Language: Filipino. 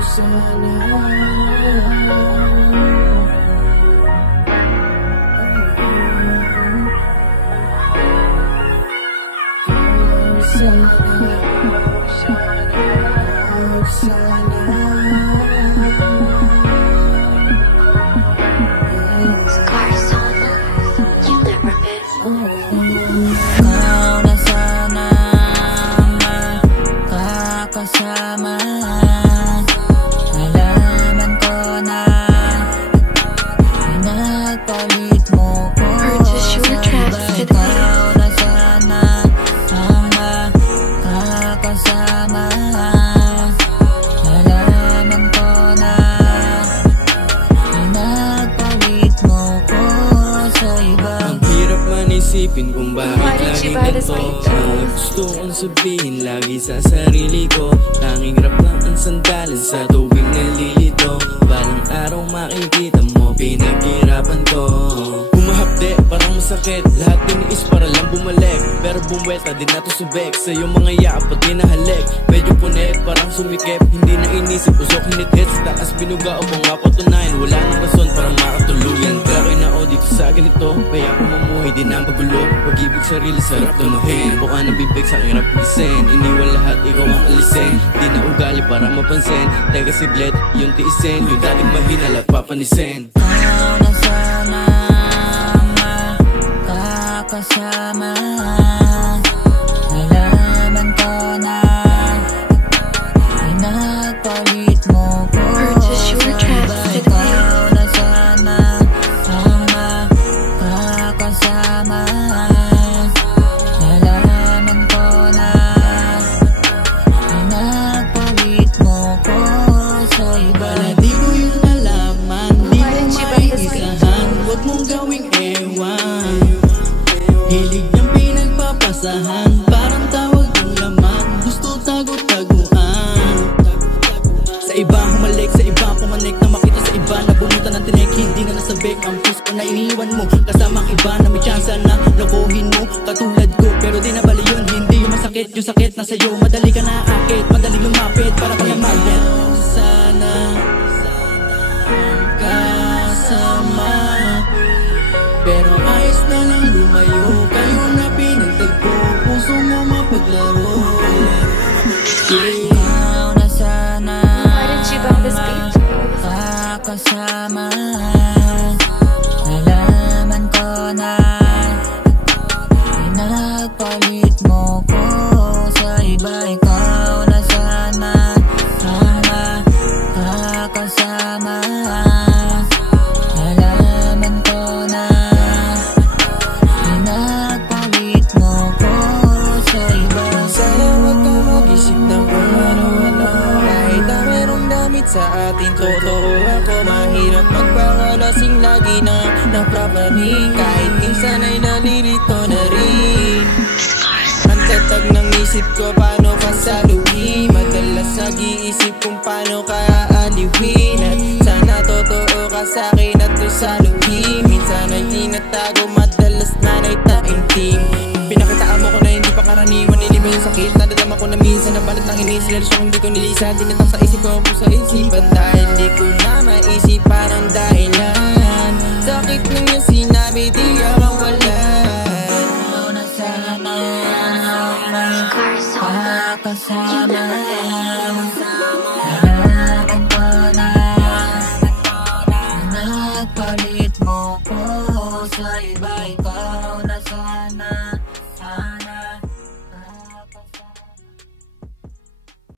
Kasama, nalaman ko na pinagpalit mo ko. Purchase your tracks today. Ikaw na sana ang makakasama. Nalaman ko na pinagpalit mo ko sa iba. Ang hirap man isipin kung bakit laging ganito. Gusto kong sabihin lagi sa sarili ko, tanging rap lang ang sandalan sa tuwing nalilito. Balang araw makikita mo pinaghirapan ko. Humahapde parang masakit, lahat tiniis para lang bumalik. Pero bumweta din nato subek, sa'yo mga yakap at dinahalik. Medyo punet parang sumikip, hindi na inisip, usok hinit-hit sa taas binuga o mga patunayan. Wala nang rason para makatuluyan. Karoy na o dito sa ganito, kaya kung mamuhay din ang pagulo. Pag-ibig sarili sarap tunuhin, buka ng bibig sa hirap gisin. Iniwan lahat, ikaw ang alisin, di na ugali para mapansin. Teka siglit, yung tiisin, yung dating mahina lahat papanisin. Ikaw na sana makakasama. Nalaman ko na pinagpalit mo ko. Purchase your tracks today. Ikaw na sana ang makakasama. Nalaman ko na pinagpalit mo ko sa iba. Di ko yung nalaman, di ko maiisahan, huwag mong gawing ewan. Hilig niyang pinagpapasahan, parang tawag ng laman, gusto tago-taguan. Sa iba humalik, sa iba pumanik, na makita sa iba na bumutan ng tinik. Hindi na nasabik ang puso na iniwan mo, kasama ang iba na may tsansa na lokohin mo katulad ko. Pero di na bali yun, hindi yung masakit, yung sakit na sa'yo. Madali ka naakit, madali lumapit, para kang magnet. Sana kasama, pero ayos na lang lumayo. Kayo na pinagtagpo, puso mo mapaglaro. Ikaw na sana Why didn't you buy this beat? kakasama. Nalaman ko na pinagpalit mo ko sa iba. Ikaw na sana ang makakasama. Nalaman ko na pinagpalit mo ko sa iba. Sana wag ka mag-isip ng kung ano-ano, kahit na merong damit sa atin. Totoo ako, mahirap magpakalasing, lagi na napraparing. Kahit minsan ay nalilito na rin. Ang tatag ng isip ko, paano ka saluhin. Madalas nag-iisip kung paano ka aaliwin. At sana totoo ka sa'kin at saluhin. Minsan ay tinatago, madalas na naitaintim. Pinakitaan mo ko na hindi pa karaniwan, niliba yung sakit. Nadadama ko na minsan na balat ng inis. Relasyon hindi ko nilisan, tinatang sa isip ko po sa isipan. Dahil di ko na maisip parang dahilan. Sakit nang yung sinabi, di ako